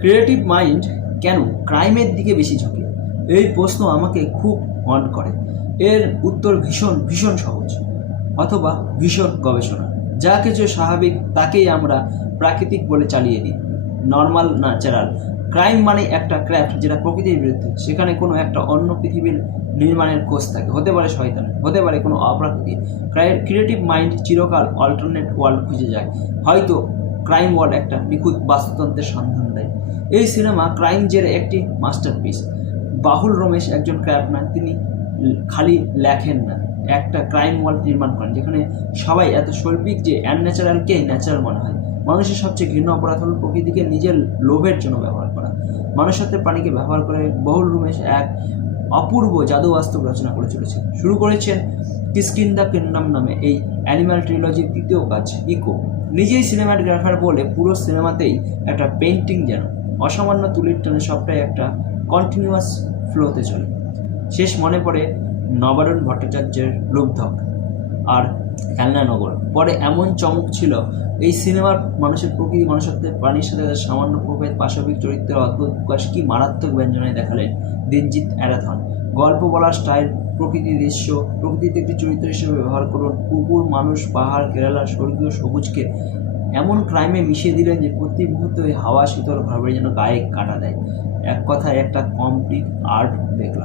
Creative mind কেন ক্রাইমের দিকে বেশি ঝুঁকে? এই প্রশ্ন আমাকে খুব হন্ট করে। এর উত্তর ভীষণ ভীষণ সহজ, অথবা ভীষণ গবেষণা। যা কিছু স্বাভাবিক তাকেই আমরা প্রাকৃতিক বলে চালিয়ে দিই, নর্মাল ন্যাচারাল। ক্রাইম মানে একটা ক্র্যাফট যেটা প্রকৃতির বিরুদ্ধে। সেখানে কোনো একটা অন্য পৃথিবীর নির্মাণের খোঁজ থাকে, হতে পারে শয়তান, হতে পারে কোনো অপ্রাকৃতিক। ক্রিয়েটিভ মাইন্ড চিরকাল অল্টারনেট ওয়ার্ল্ড খুঁজে যায়। হয়তো ক্রাইম ওয়ার্ল্ড একটা নিখুঁত বাস্তুতন্ত্রের সন্ধান দেয়। এই সিনেমা ক্রাইম জের একটি মাস্টারপিস। বাহুল রমেশ একজন ক্রাফটম্যান। তিনি খালি লেখেন না, একটা ক্রাইম ওয়ার্ল্ড নির্মাণ করেন যেখানে সবাই এত শৈল্পিক যে অ্যানন্যাচারালকে ন্যাচারাল মনে হয়। মানুষের সবচেয়ে ঘৃণ্য অপরাধ হল প্রকৃতিকে নিজের লোভের জন্য ব্যবহার করা। মানুষত্বের প্রাণীকে ব্যবহার করে বাহুল রমেশ এক অপূর্ব জাদু বাস্তব রচনা করে চলেছে। শুরু করেছেন কিষ্কিন্ধা কিংডম নামে এই অ্যানিম্যাল ট্রিলজির দ্বিতীয় কাজ, ইকো। নিজেই সিনেমাটোগ্রাফার বলে পুরো সিনেমাতেই একটা পেন্টিং, যেন অসামান্য তুলির টানে সবটাই একটা কন্টিনিউয়াস ফ্লোতে চলে। শেষ মনে পড়ে নবারুণ ভট্টাচার্যের লুব্ধক আর খেলনানগর। পরে এমন চমক ছিল এই সিনেমার মানুষের প্রকৃতি, মানুষত্বের প্রাণীর সাথে তাদের সামান্য প্রভেদ, পাশবিক চরিত্রের অদ্ভুত প্রকাশ কি মারাত্মক ব্যঞ্জনায় দেখালেন দিনজিৎ অ্যারাথন। গল্প বলার স্টাইল, প্রকৃতি দৃশ্য, প্রকৃতিতে একটি চরিত্র হিসেবে ব্যবহার করুন। কুকুর, মানুষ, পাহাড়, কেরালা, স্বর্গীয় সবুজকে এমন ক্রাইমে মিশিয়ে দিলেন যে প্রতি মুহূর্তে ওই হাওয়া শীতল ঘরে যেন গায়ে কাটা দেয়। এক কথায় একটা কমপ্লিট আর্ট দেখলাম।